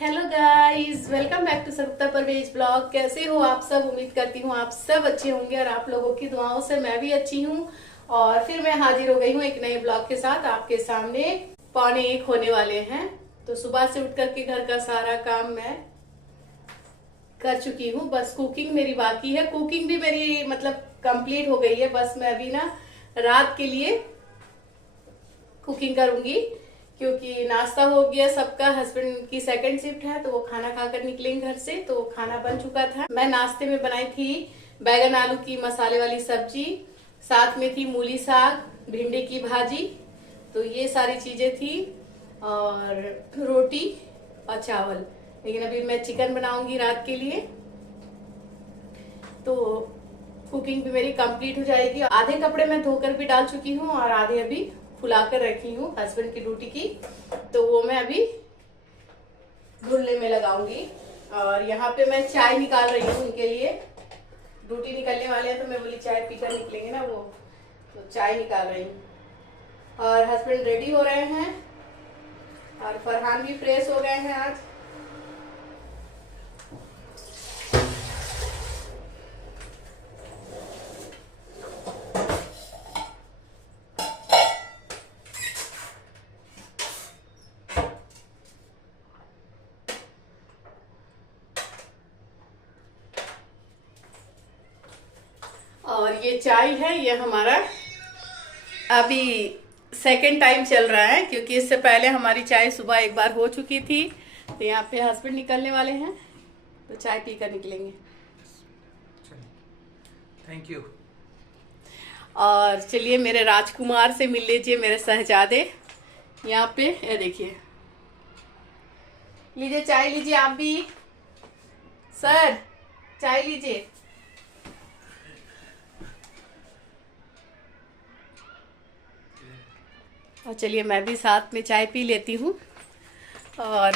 Hello guys, welcome back to Sarita Parvez blog. कैसे हो आप सब? उम्मीद करती हूँ आप सब अच्छे होंगे और आप लोगों की दुआओं से मैं भी अच्छी हूँ। और फिर मैं हाजिर हो गई हूँ एक नए ब्लॉग के साथ आपके सामने। 12:45 होने वाले हैं, तो सुबह से उठ करके घर का सारा काम मैं कर चुकी हूँ। बस कुकिंग मेरी बाकी है। कुकिंग भी मेरी मतलब कंप्लीट हो गई है। बस मैं अभी ना रात के लिए कुकिंग करूंगी, क्योंकि नाश्ता हो गया सबका। हस्बैंड की सेकंड शिफ्ट है तो वो खाना खाकर निकलेंगे घर से, तो खाना बन चुका था। मैं नाश्ते में बनाई थी बैगन आलू की मसाले वाली सब्जी, साथ में थी मूली साग, भिंडी की भाजी, तो ये सारी चीजें थी, और रोटी और चावल। लेकिन अभी मैं चिकन बनाऊंगी रात के लिए, तो कुकिंग भी मेरी कंप्लीट हो जाएगी। आधे कपड़े मैं धोकर भी डाल चुकी हूँ और आधे अभी फुलाकर रखी हूँ हस्बैंड की ड्यूटी की, तो वो मैं अभी धुलने में लगाऊंगी। और यहाँ पे मैं चाय निकाल रही हूँ उनके लिए। ड्यूटी निकलने वाले हैं तो मैं बोली चाय पीकर निकलेंगे ना वो, तो चाय निकाल रही हूँ। और हस्बैंड रेडी हो रहे हैं और फरहान भी फ्रेश हो गए हैं आज। और ये चाय है, ये हमारा अभी सेकंड टाइम चल रहा है, क्योंकि इससे पहले हमारी चाय सुबह एक बार हो चुकी थी। तो यहाँ पे हस्बैंड निकलने वाले हैं तो चाय पीकर निकलेंगे। Thank you. और चलिए मेरे राजकुमार से मिल लीजिए, मेरे शहजादे। यहाँ पे ये देखिए, लीजिए चाय, लीजिए आप भी। सर चाय लीजिए। और चलिए मैं भी साथ में चाय पी लेती हूँ, और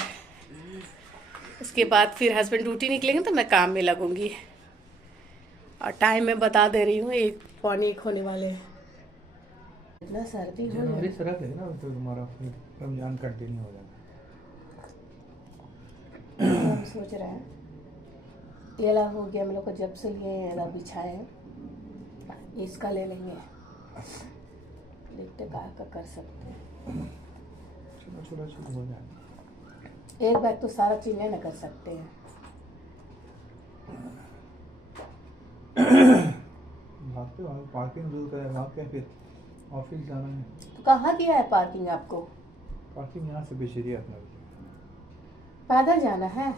उसके बाद फिर हस्बैंड ड्यूटी निकलेंगे तो मैं काम में लगूंगी। और टाइम मैं बता दे रही हूँ, 1:45 होने वाले हैं। इतना सर्दी हो जनवरी रहा से रख लेना तो तुम्हारा रमजान कंटिन्यू हो जाएगा। है। हम सोच रहे हैं ये ला हो गया, हम लोग को जब से लिए एदा बिछाए हैं, इसका ले लेंगे। देखते का कर सकते हैं। छोटा छोटा छोटा हो जाएगा। एक बार तो सारा चीज नहीं ना कर सकते हैं। भागते वहाँ पार्किंग दूर का है, भाग के फिर ऑफिस जाना है। तो कहाँ दिया है पार्किंग आपको? पार्किंग यहाँ से बेच दिया अपना। पैदल जाना है,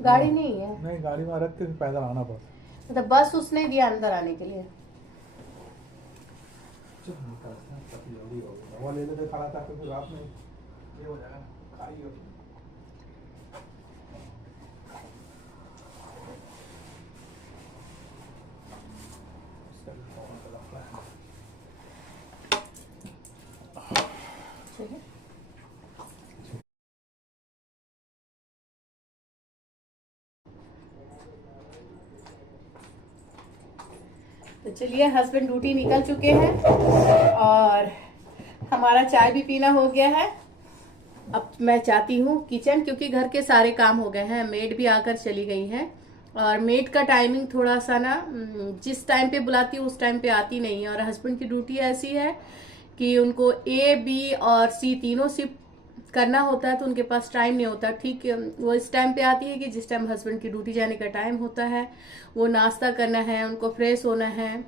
गाड़ी नहीं है? नहीं, गाड़ी में रख के फिर पैदल आना पड़ता है। मतलब बस उसने दिया अंदर आने के लिए? चल निकलते हैं, काफी जल्दी हो गया। दवा ले लेते खाना खा के फिर रात में ये हो जाएगा, खाली हो। चलिए तो चलिए, हस्बैंड ड्यूटी निकल चुके हैं और हमारा चाय भी पीना हो गया है। अब मैं चाहती हूँ किचन, क्योंकि घर के सारे काम हो गए हैं, मेड भी आकर चली गई हैं। और मेड का टाइमिंग थोड़ा सा ना, जिस टाइम पे बुलाती हूँ उस टाइम पे आती नहीं है। और हस्बैंड की ड्यूटी ऐसी है कि उनको ए बी और सी तीनों शिफ्ट करना होता है, तो उनके पास टाइम नहीं होता। ठीक है, वो इस टाइम पे आती है कि जिस टाइम हस्बैंड की ड्यूटी जाने का टाइम होता है। वो नाश्ता करना है, उनको फ्रेश होना है,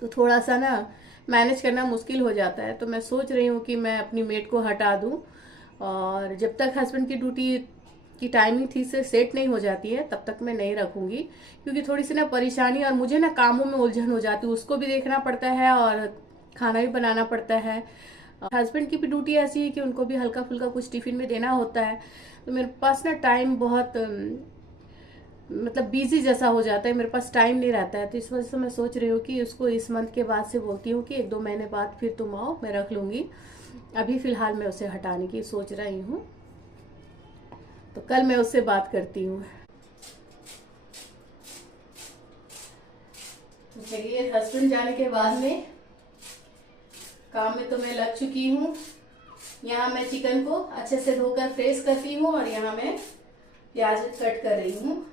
तो थोड़ा सा ना मैनेज करना मुश्किल हो जाता है। तो मैं सोच रही हूँ कि मैं अपनी मेड को हटा दूँ, और जब तक हस्बैंड की ड्यूटी की टाइमिंग ठीक से सेट नहीं हो जाती है तब तक मैं नहीं रखूंगी, क्योंकि थोड़ी सी ना परेशानी, और मुझे ना कामों में उलझन हो जाती है। उसको भी देखना पड़ता है और खाना भी बनाना पड़ता है। हस्बैंड की भी ड्यूटी ऐसी है कि उनको भी हल्का फुल्का कुछ टिफिन में देना होता है। तो मेरे पास ना टाइम बहुत मतलब बिजी जैसा हो जाता है, मेरे पास टाइम नहीं रहता है। तो इस वजह से मैं सोच रही हूँ कि उसको इस मंथ के बाद से बोलती हूँ कि 1-2 महीने बाद फिर तुम आओ, मैं रख लूंगी। अभी फिलहाल मैं उसे हटाने की सोच रही हूँ, तो कल मैं उससे बात करती हूँ। तो चलिए, हस्बैंड जाने के बाद में काम में तो मैं लग चुकी हूँ। यहाँ मैं चिकन को अच्छे से धोकर फ्रेश करती हूँ और यहाँ मैं प्याज कट कर रही हूँ।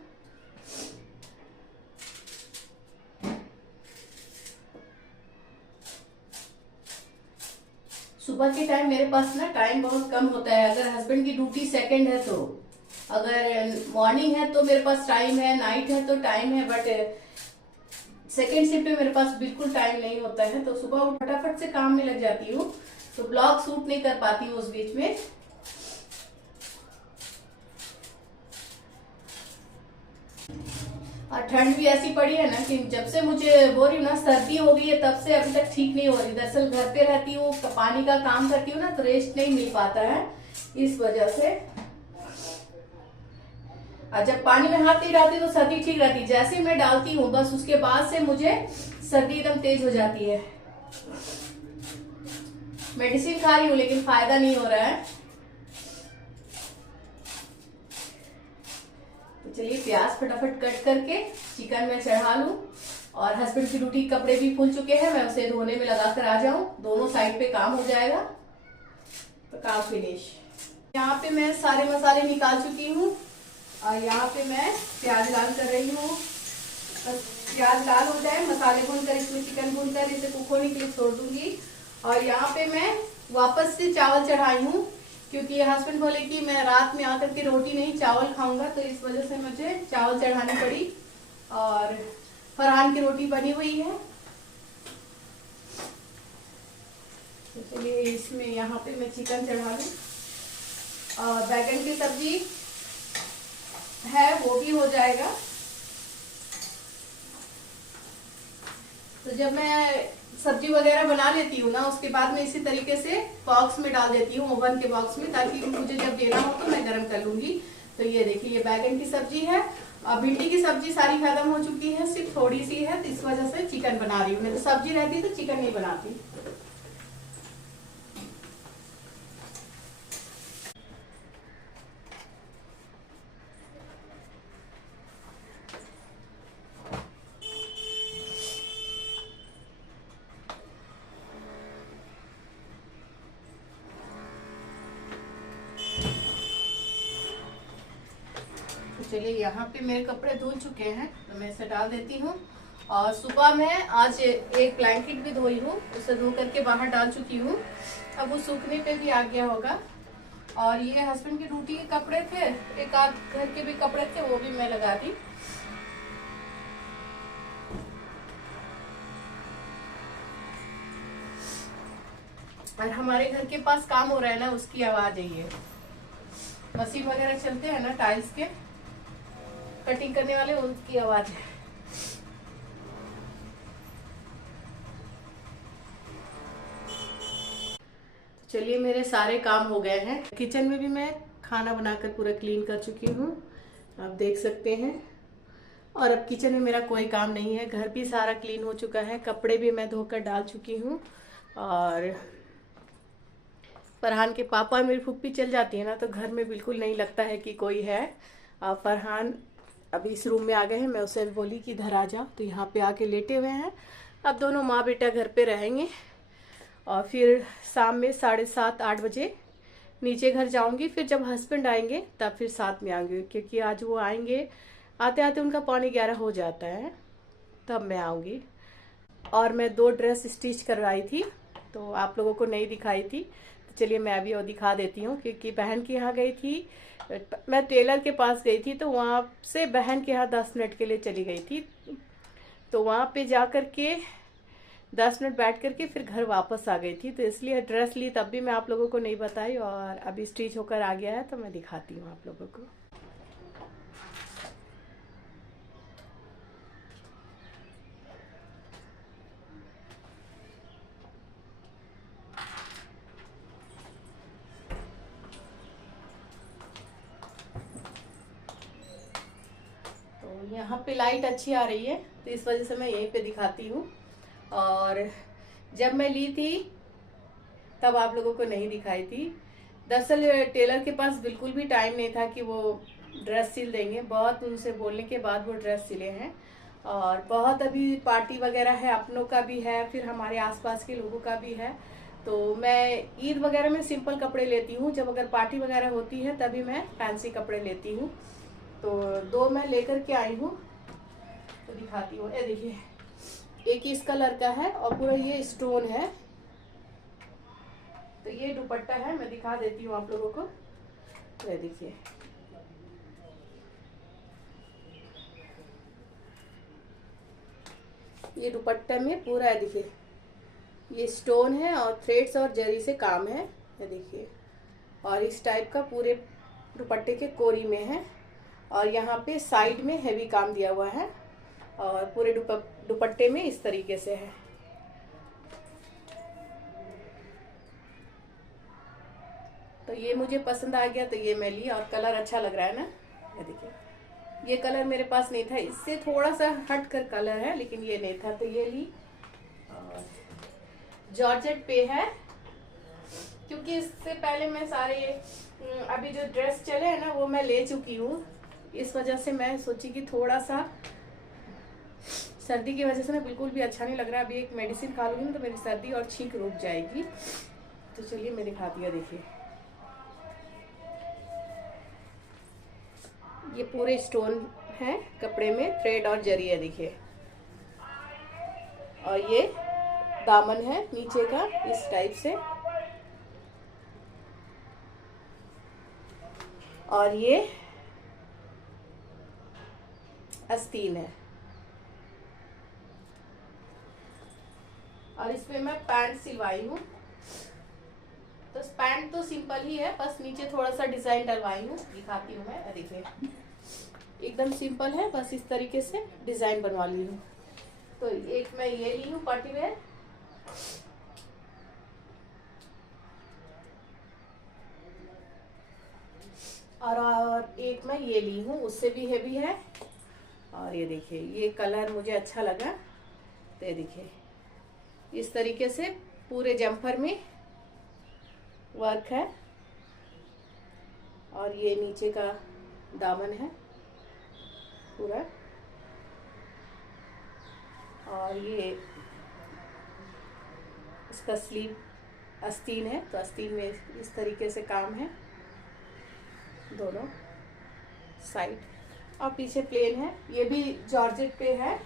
सुबह के टाइम मेरे पास ना टाइम बहुत कम होता है। अगर हस्बैंड की ड्यूटी सेकंड है तो, अगर मॉर्निंग है तो मेरे पास टाइम है, नाइट है तो टाइम है, बट सेकंड शिफ्ट में मेरे पास बिल्कुल टाइम नहीं होता है। तो सुबह फटाफट से काम में लग जाती हूँ, तो ब्लॉग शूट नहीं कर पाती हूँ उस बीच में। और ठंड भी ऐसी पड़ी है ना कि जब से मुझे हो रही हूँ ना, सर्दी हो गई है, तब से अभी तक ठीक नहीं हो रही। दरअसल घर पे रहती हूँ, पानी का काम करती हूँ ना, तो रेस्ट नहीं मिल पाता है इस वजह से। और जब पानी में हाथ नहीं डालती तो सर्दी ठीक रहती, जैसे मैं डालती हूँ बस उसके बाद से मुझे सर्दी एकदम तेज हो जाती है। मेडिसिन खा रही हूँ लेकिन फायदा नहीं हो रहा है। तो चलिए प्याज फटाफट कट करके चिकन में चढ़ा लूं। और हस्बैंड की ड्यूटी, कपड़े भी फूल चुके हैं, मैं उसे धोने में लगाकर आ जाऊं, दोनों साइड पे काम हो जाएगा तो काम फिनिश। यहाँ पे मैं सारे मसाले निकाल चुकी हूँ और यहाँ पे मैं प्याज लाल कर रही हूँ। बस प्याज लाल हो जाए, मसाले भूनकर इसमें चिकन भूनकर इसे कुक होने के लिए छोड़ दूंगी। और यहाँ पे मैं वापस से चावल चढ़ाई हूँ, क्योंकि हस्बैंड बोले कि मैं रात में आकर के रोटी नहीं चावल खाऊंगा, तो इस वजह से मुझे चावल चढ़ानी पड़ी। और फरहान की रोटी बनी हुई है, तो चलिए इसमें यहाँ पे मैं चिकन चढ़ा दूँ। और बैगन की सब्जी है वो भी हो जाएगा। तो जब मैं सब्जी वगैरह बना लेती हूँ ना, उसके बाद मैं इसी तरीके से बॉक्स में डाल देती हूँ, ओवन के बॉक्स में, ताकि मुझे जब देना हो तो मैं गर्म कर लूंगी। तो ये देखिए, ये बैगन की सब्जी है और भिंडी की सब्जी सारी खत्म हो चुकी है, सिर्फ थोड़ी सी है, तो इस वजह से चिकन बना रही हूँ। नहीं तो सब्जी रहती तो चिकन नहीं बनाती। चलिए यहाँ पे मेरे कपड़े धुल चुके हैं, तो मैं इसे डाल देती हूँ। और सुबह मैं आज एक ब्लैंकेट भी धोई हूँ, उसे धो करके बाहर डाल चुकी हूँ। अब वो सूखने पे भी आ गया होगा। और ये हस्बैंड की ड्यूटी के कपड़े थे, एक आध घर के भी कपड़े थे, वो भी मैं लगा दी। और हमारे घर के पास काम हो रहा है ना, उसकी आवाज है ये। मशीन वगैरह चलते हैं ना टाइल्स के, कटिंग करने वाले, उनकी आवाज है। चलिए मेरे सारे काम हो गए हैं। किचन में भी मैं खाना बनाकर पूरा क्लीन कर चुकी हूँ, आप देख सकते हैं। और अब किचन में मेरा कोई काम नहीं है, घर भी सारा क्लीन हो चुका है, कपड़े भी मैं धोकर डाल चुकी हूँ। और फरहान के पापा मेरी फुप्पी चल जाती है ना, तो घर में बिल्कुल नहीं लगता है कि कोई है। फरहान अभी इस रूम में आ गए हैं, मैं उसे बोली कि इधर आ जाओ, तो यहाँ पे आके लेटे हुए हैं। अब दोनों माँ बेटा घर पे रहेंगे और फिर शाम में 7:30-8 बजे नीचे घर जाऊंगी। फिर जब हस्बैंड आएंगे तब फिर साथ में आएंगे, क्योंकि आज वो आएंगे, आते आते उनका 11:15 हो जाता है, तब मैं आऊँगी। और मैं 2 ड्रेस स्टिच करवाई थी, तो आप लोगों को नहीं दिखाई थी, तो चलिए मैं अभी वो दिखा देती हूँ। क्योंकि बहन के यहाँ गई थी, मैं टेलर के पास गई थी, तो वहाँ से बहन के यहाँ 10 मिनट के लिए चली गई थी। तो वहाँ पे जा कर के 10 मिनट बैठ करके फिर घर वापस आ गई थी, तो इसलिए ड्रेस ली, तब भी मैं आप लोगों को नहीं बताई। और अभी स्टिच होकर आ गया है, तो मैं दिखाती हूँ आप लोगों को। तो यहाँ पे लाइट अच्छी आ रही है, तो इस वजह से मैं यहीं पे दिखाती हूँ। और जब मैं ली थी तब आप लोगों को नहीं दिखाई थी। दरअसल टेलर के पास बिल्कुल भी टाइम नहीं था कि वो ड्रेस सिल देंगे, बहुत उनसे बोलने के बाद वो ड्रेस सिले हैं। और बहुत अभी पार्टी वगैरह है, अपनों का भी है, फिर हमारे आसपास के लोगों का भी है, तो मैं ईद वगैरह में सिंपल कपड़े लेती हूँ, जब अगर पार्टी वगैरह होती है तभी मैं फैंसी कपड़े लेती हूँ। तो 2 मैं लेकर के आई हूँ, तो दिखाती हूँ। ये देखिए, एक इस कलर का है और पूरा ये स्टोन है। तो ये दुपट्टा है, मैं दिखा देती हूँ आप लोगों को। ये देखिए, ये दुपट्टे में पूरा है, देखिए ये स्टोन है और थ्रेड्स और जरी से काम है। ये देखिए, और इस टाइप का पूरे दुपट्टे के कोरी में है और यहाँ पे साइड में हेवी काम दिया हुआ है और पूरे दुपट्टे में इस तरीके से है। तो ये मुझे पसंद आ गया, तो ये मैं ली और कलर अच्छा लग रहा है ना। ये देखिए, ये कलर मेरे पास नहीं था, इससे थोड़ा सा हट कर कलर है, लेकिन ये नहीं था तो ये ली। और जॉर्जेट पे है, क्योंकि इससे पहले मैं सारे अभी जो ड्रेस चले हैं ना वो मैं ले चुकी हूँ। इस वजह से मैं सोची कि थोड़ा सा सर्दी की वजह से ना बिल्कुल भी अच्छा नहीं लग रहा। अभी एक मेडिसिन खा लूँगी ना तो मेरी सर्दी और छींक रुक जाएगी। तो चलिए मैं दिखाती हूँ। देखिए, ये पूरे स्टोन है कपड़े में, थ्रेड और जरी है, देखिए। और ये दामन है नीचे का इस टाइप से, और ये आस्तीन है। और इस पे मैं पैंट सिलवाई हूँ। तो पैंट तो सिंपल ही है, बस नीचे थोड़ा सा डिजाइन डलवाई हूँ, दिखाती हूँ मैं। देखिए, एकदम सिंपल है, बस इस तरीके से डिजाइन बनवा ली हूँ। तो एक मैं ये ली हूँ पार्टी वेयर, और एक मैं ये ली हूँ, उससे भी हेवी है। और ये देखिए, ये कलर मुझे अच्छा लगा। तो ये देखिए, इस तरीके से पूरे जम्पर में वर्क है और ये नीचे का दामन है पूरा, और ये इसका स्लीव आस्तीन है। तो आस्तीन में इस तरीके से काम है दोनों साइड, और पीछे प्लेन है। ये भी जॉर्जेट पे है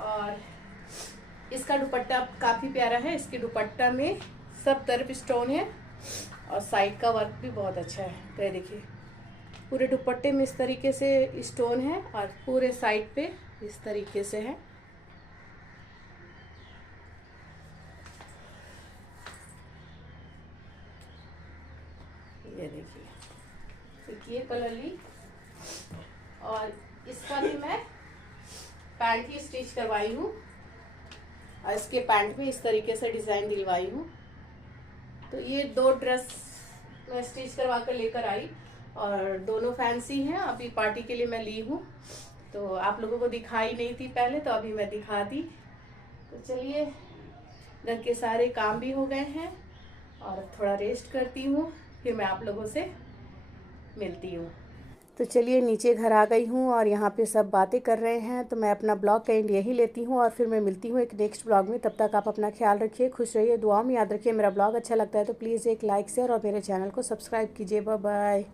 और इसका दुपट्टा काफ़ी प्यारा है। इसके दुपट्टा में सब तरफ स्टोन है और साइड का वर्क भी बहुत अच्छा है। तो ये देखिए, पूरे दुपट्टे में इस तरीके से स्टोन है और पूरे साइड पे इस तरीके से है। ये देखिए, एक ये कलर ली, और इसका भी मैं पैंट ही स्टिच करवाई हूँ और इसके पैंट में इस तरीके से डिज़ाइन दिलवाई हूँ। तो ये 2 ड्रेस मैं स्टिच करवा कर लेकर आई और दोनों फैंसी हैं। अभी पार्टी के लिए मैं ली हूँ, तो आप लोगों को दिखाई नहीं थी पहले, तो अभी मैं दिखा दी। तो चलिए, घर के सारे काम भी हो गए हैं और थोड़ा रेस्ट करती हूँ, फिर मैं आप लोगों से मिलती हूँ। तो चलिए, नीचे घर आ गई हूँ और यहाँ पे सब बातें कर रहे हैं, तो मैं अपना ब्लॉग का एंड यही लेती हूँ और फिर मैं मिलती हूँ एक नेक्स्ट ब्लॉग में। तब तक आप अपना ख्याल रखिए, खुश रहिए, दुआ में याद रखिए। मेरा ब्लॉग अच्छा लगता है तो प्लीज़ एक लाइक शेयर और मेरे चैनल को सब्सक्राइब कीजिए। Bye bye.